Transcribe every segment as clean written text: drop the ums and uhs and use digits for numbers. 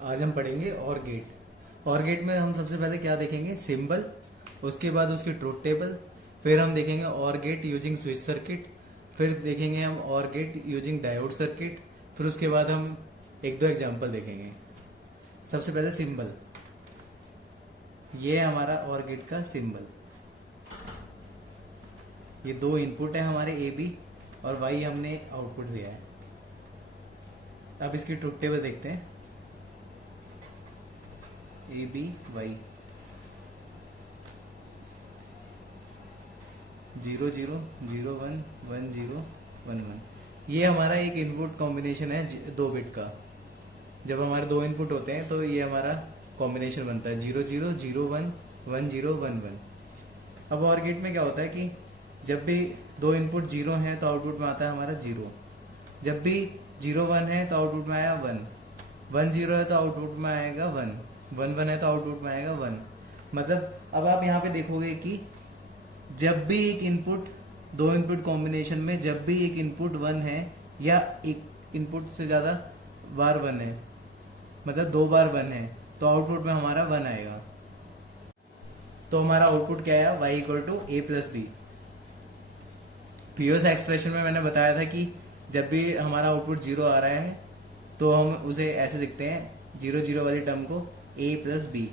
आज हम पढ़ेंगे और गेट। और गेट में हम सबसे पहले क्या देखेंगे, सिंबल, उसके बाद उसकी ट्रुथ टेबल, फिर हम देखेंगे और गेट यूजिंग स्विच सर्किट, फिर देखेंगे हम और गेट यूजिंग डायोड सर्किट, फिर उसके बाद हम एक दो एग्जांपल देखेंगे। सबसे पहले सिंबल, ये है हमारा और गेट का सिंबल। ये दो इनपुट है हमारे ए बी और वाई हमने आउटपुट दिया है। अब इसकी ट्रुथ टेबल देखते हैं, ए बी वाई 0 0 0 1 1 0 1 1। ये हमारा एक इनपुट कॉम्बिनेशन है 2 बिट का। जब हमारे दो इनपुट होते हैं तो ये हमारा कॉम्बिनेशन बनता है 0 0 0 1 1 0 1 1। अब और गेट में क्या होता है कि जब भी दो इनपुट 0 हैं तो आउटपुट में आता है हमारा 0। जब भी 0 1 है तो आउटपुट में आया 1, 1 0 है तो आउटपुट में आएगा 1, 1 1 है तो आउटपुट में आएगा 1। मतलब अब आप यहाँ पे देखोगे कि जब भी एक इनपुट, दो इनपुट कॉम्बिनेशन में जब भी एक इनपुट 1 है या एक इनपुट से ज्यादा बार 1 है, मतलब 2 बार 1 है, तो आउटपुट में हमारा 1 आएगा। तो हमारा आउटपुट क्या है, y equal to A plus B. POS expression में मैंने बताया था कि जब भी हमारा आउटपुट 0 आ रहा है तो हम उसे ऐसे लिखते हैं 0 0 वाली टर्म को a प्लस बी।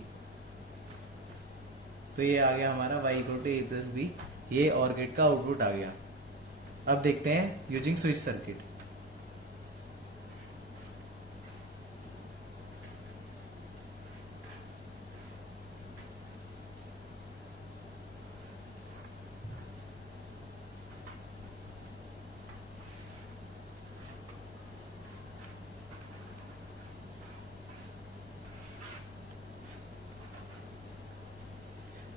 तो ये आ गया हमारा y equal to A plus B, ये और गेट का आउटपुट आ गया। अब देखते हैं यूजिंग स्विच सर्किट।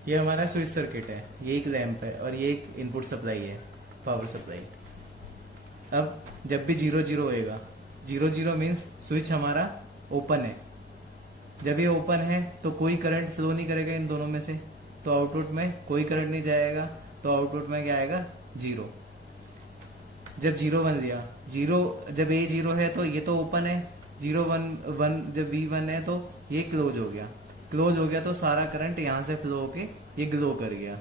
ये हमारा स्विच सर्किट है, ये एक लैंप है और ये एक इनपुट सप्लाई है, पावर सप्लाई। अब जब भी 0 0 होएगा, 0 0 मीन्स स्विच हमारा ओपन है। जब ये ओपन है तो कोई करंट फ्लो नहीं करेगा इन दोनों में से, तो आउटपुट में कोई करंट नहीं जाएगा, तो आउटपुट में क्या आएगा 0। जब 0 1 दिया, 0 जब ए 0 है तो ये तो ओपन है, 0 1 1 जब बी 1 है तो ये क्लोज हो गया। क्लोज हो गया तो सारा करंट यहाँ से फ्लो होके ये ग्लो कर गया,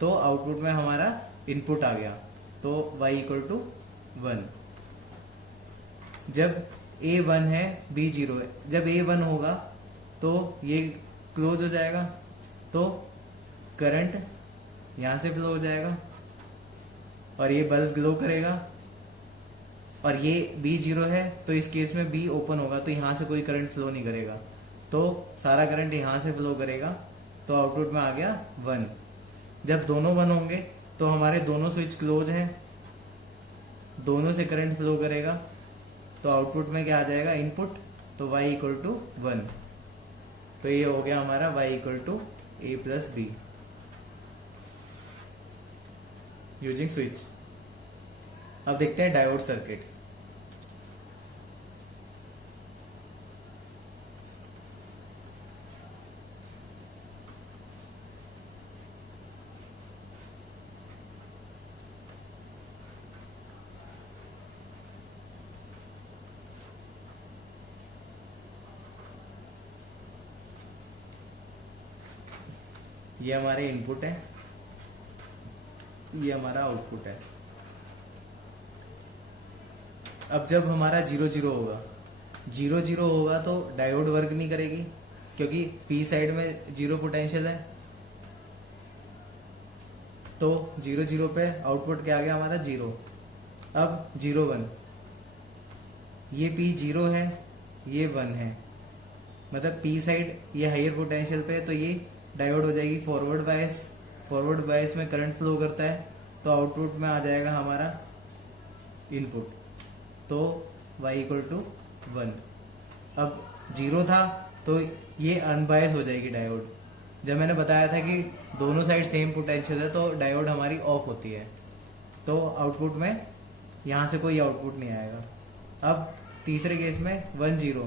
तो आउटपुट में हमारा इनपुट आ गया, तो y इक्वल टू 1। जब a 1 है b 0 है, जब a 1 होगा तो ये क्लोज हो जाएगा, तो करंट यहाँ से फ्लो हो जाएगा और ये बल्ब ग्लो करेगा। और ये b 0 है तो इस केस में b ओपन होगा, तो यहाँ से कोई करंट फ्लो नहीं करेगा, तो सारा करंट यहाँ से फ्लो करेगा, तो आउटपुट में आ गया 1। जब दोनों 1 होंगे तो हमारे दोनों स्विच क्लोज हैं, दोनों से करंट फ्लो करेगा, तो आउटपुट में क्या आ जाएगा, इनपुट, तो y इक्वल टू 1। तो ये हो गया हमारा y equal to A plus B using switch. अब देखते हैं डायोड सर्किट। ये हमारे इनपुट है, ये हमारा आउटपुट है। अब जब हमारा 0 0 होगा, 0 0 होगा तो डायोड वर्क नहीं करेगी, क्योंकि पी साइड में 0 पोटेंशियल है। तो 0 0 पे आउटपुट क्या आ गया हमारा 0। अब 0 1, ये पी 0 है, ये 1 है, मतलब पी साइड ये हायर पोटेंशियल पे है, तो ये डायोड हो जाएगी फॉरवर्ड बायस। फॉरवर्ड बायस में करंट फ्लो करता है, तो आउटपुट में आ जाएगा हमारा इनपुट, तो y इक्वल टू 1। अब 0 था तो ये अनबायस हो जाएगी डायोड। जब मैंने बताया था कि दोनों साइड सेम पोटेंशियल है तो डायोड हमारी ऑफ होती है, तो आउटपुट में यहाँ से कोई आउटपुट नहीं आएगा। अब तीसरे केस में 1 0,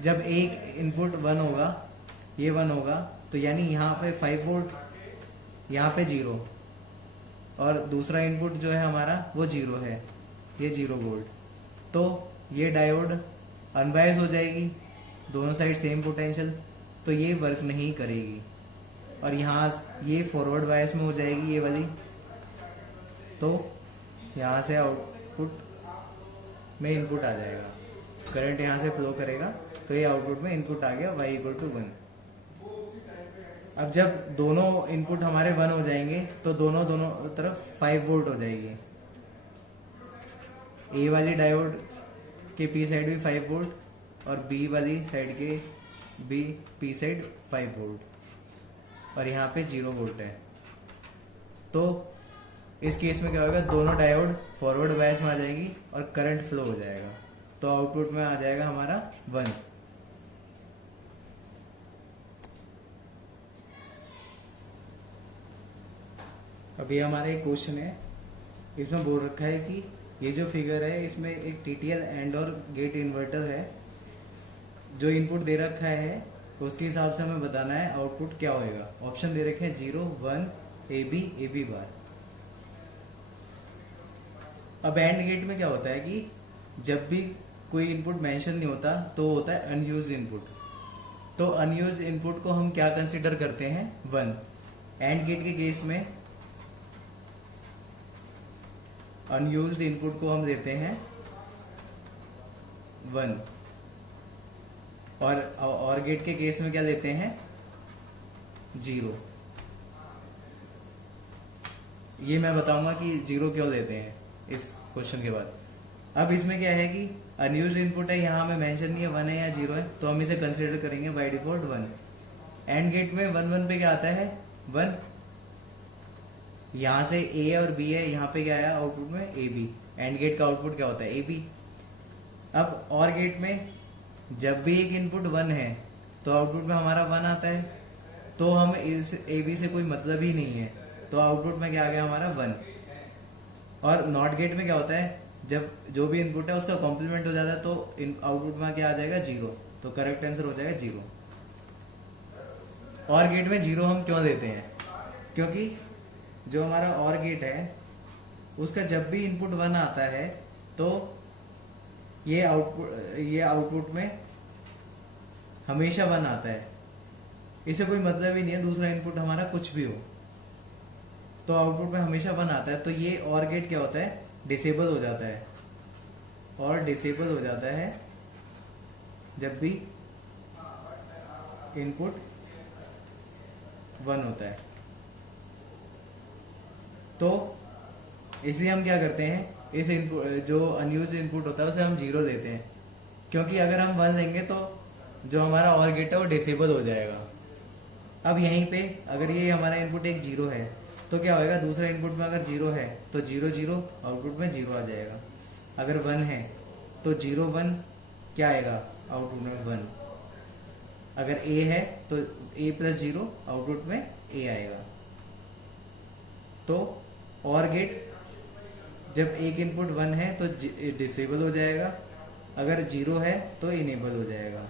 जब एक इनपुट 1 होगा, ये 1 होगा, तो यानी यहाँ पे 5 वोल्ट, यहाँ पे 0, और दूसरा इनपुट जो है हमारा वो 0 है, ये 0 वोल्ट। तो ये डायोड अनबायस हो जाएगी, दोनों साइड सेम पोटेंशियल, तो ये वर्क नहीं करेगी। और यहाँ ये फॉरवर्ड बायस में हो जाएगी ये वाली, तो यहाँ से आउटपुट में इनपुट आ जाएगा, करंट यहाँ से फ्लो करेगा, तो ये आउटपुट में इनपुट आ गया y = 1। अब जब दोनों इनपुट हमारे 1 हो जाएंगे तो दोनों तरफ 5 वोल्ट हो जाएगी। ए वाली डायोड के पी साइड भी 5 वोल्ट और बी वाली साइड के पी साइड 5 वोल्ट और यहाँ पे 0 वोल्ट है। तो इस केस में क्या होगा, दोनों डायोड फॉरवर्ड बायस में आ जाएगी और करंट फ्लो हो जाएगा, तो आउटपुट में आ जाएगा हमारा 1। अभी हमारा एक क्वेश्चन है, इसमें बोल रखा है कि ये जो फिगर है इसमें एक TTL एंड और गेट इन्वर्टर है, जो इनपुट दे रखा है तो उसके हिसाब से हमें बताना है आउटपुट क्या होएगा। ऑप्शन दे रखे हैं 0, 1, AB बार। अब एंड गेट में क्या होता है कि जब भी कोई इनपुट मेंशन नहीं होता तो होता है अनयूज्ड इनपुट। तो अनयूज्ड इनपुट को हम क्या कंसीडर करते हैं, 1। एंड गेट के केस में अनयूज्ड इनपुट को हम देते हैं 1 और गेट के केस में क्या लेते हैं, 0। ये मैं बताऊंगा कि 0 क्यों लेते हैं इस क्वेश्चन के बाद। अब इसमें क्या है कि अनयूज्ड इनपुट है, यहाँ हमें मेंशन नहीं है 1 है या 0 है, तो हम इसे कंसीडर करेंगे बाय डिफॉल्ट 1। एंड गेट में 1 1 पे क्या आता है, 1। यहाँ से ए और बी है, यहाँ पे क्या आया आउटपुट में ए बी। एंड गेट का आउटपुट क्या होता है, ए बी। अब और गेट में जब भी एक इनपुट 1 है तो आउटपुट में हमारा 1 आता है, तो हम इस ए बी से कोई मतलब ही नहीं है, तो आउटपुट में क्या आ गया हमारा 1। और नॉट गेट में क्या होता है, जब जो भी इनपुट है उसका कॉम्प्लीमेंट हो जाता है तो आउटपुट में क्या आ जाएगा, 0। तो करेक्ट आंसर हो जाएगा 0। और गेट में 0 हम क्यों देते हैं, क्योंकि जो हमारा और गेट है उसका जब भी इनपुट 1 आता है तो ये आउटपुट में हमेशा 1 आता है। इसे कोई मतलब ही नहीं है दूसरा इनपुट हमारा कुछ भी हो, तो आउटपुट में हमेशा 1 आता है। तो ये और गेट क्या होता है, डिसेबल हो जाता है। और डिसेबल हो जाता है जब भी इनपुट 1 होता है। तो इसलिए हम क्या करते हैं, इस इनपुट जो अनयूज्ड इनपुट होता है उसे हम 0 देते हैं, क्योंकि अगर हम 1 देंगे तो जो हमारा और गेट है वो डिसेबल हो जाएगा। अब यहीं पे अगर ये हमारा इनपुट एक 0 है तो क्या होएगा, दूसरा इनपुट में अगर 0 है तो 0 0 आउटपुट में 0 आ जाएगा। अगर 1 है तो 0 1 क्या आएगा, आउटपुट में 1। अगर a है तो a + 0 आउटपुट में a आएगा। तो और गेट जब एक इनपुट 1 है तो डिसेबल हो जाएगा, अगर 0 है तो इनेबल हो जाएगा।